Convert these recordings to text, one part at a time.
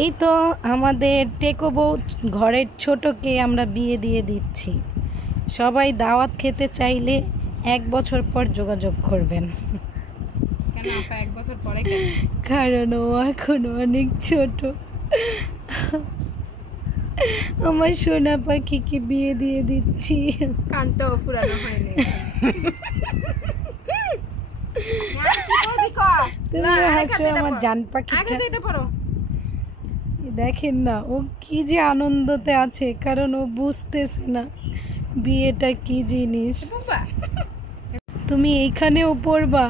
এই তো আমাদের টেকো বউ ঘরের ছোটকে আমরা বিয়ে দিয়ে দিচ্ছি। সবাই দাওয়াত খেতে চাইলে 1 বছর পর যোগাযোগ করবেন। কেন আপা 1 বছর পরে কেন? কারণ ও এখনো অনেক ছোট। আমার সোনা পাখিকে বিয়ে দিয়ে দিচ্ছি। কানটাও ফুরানো হয়নি। আমার জান পাখিটা দেখেন না, ও কি যে আনন্দতে আছে, কারণ ও বুঝতেছে না বিয়েটা কি জিনিস। তুমি এইখানেও পড়বা,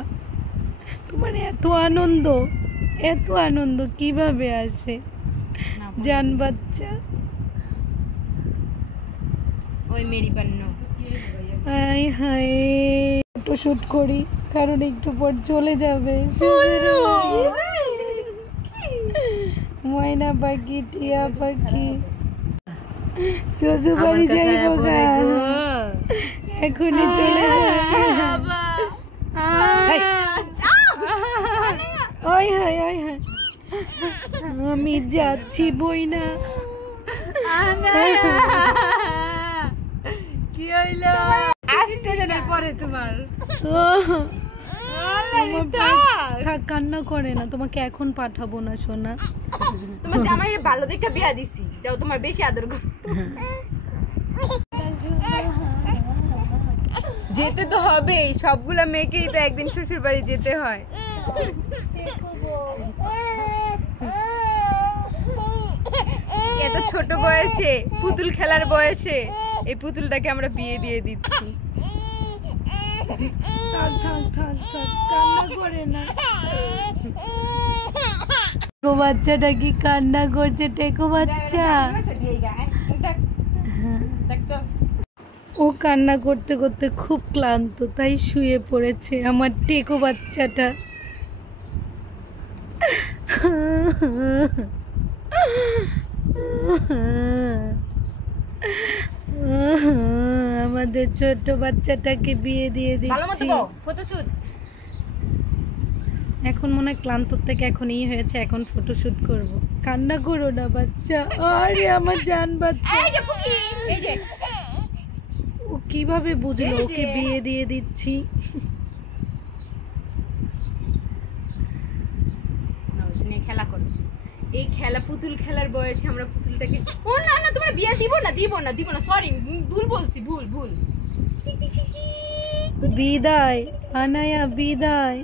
তোমার এত আনন্দ কিভাবে আসে জান বাচ্চা? ওই মেরি বান্নো হায় হায়, ফটোশুট করি কারণ একটু পর চলে যাবে ময়না পাখি, টিয়া পাখি। শ্বশুর বাড়ি যাইব গা, এখনই চলে যাচ্ছে। আমি যাচ্ছি বইনা। কি হইলো? স্টেশনে পরে তোমার কান্না করে না, তোমাকে এখন পাঠাবো না সোনা। তোমার জামাইয়ের ভালো দেখে বিয়া দিছি, যাও তোমার বেশি আদর করো। যেতে তো হবেই, সবগুলা মেয়েকেই তো একদিন শ্বশুর বাড়ি যেতে হয়। এত ছোট বয়সে, পুতুল খেলার বয়সে এই পুতুলটাকে আমরা বিয়ে দিয়ে দিচ্ছি। কান্না করে না। টেকো বাচ্চাটা কি কান্না করছে? টেকো বাচ্চা ও কান্না করতে করতে খুব ক্লান্ত, তাই শুয়ে পড়েছে আমার টেকো বাচ্চাটা। আমাদের ছোট বাচ্চাটাকে বিয়ে দিয়ে দিচ্ছি। এখন মনে হয় ক্লান্ত থেকে এখন হয়েছে, এখন ফটোশুট করব। কান্না করো না বাচ্চা। আরে আমার জান বাচ্চা, ও কিভাবে বুঝলো ওকে বিয়ে দিয়ে দিচ্ছি? খেলা করো, এই খেলা পুতুল খেলার বয়সে আমরা পুতুলটাকে। ও না না, তোমরা বিয়ে দিব না, সরি, ভুল বলছি, ভুল। বিদায় আনায়া, বিদায়।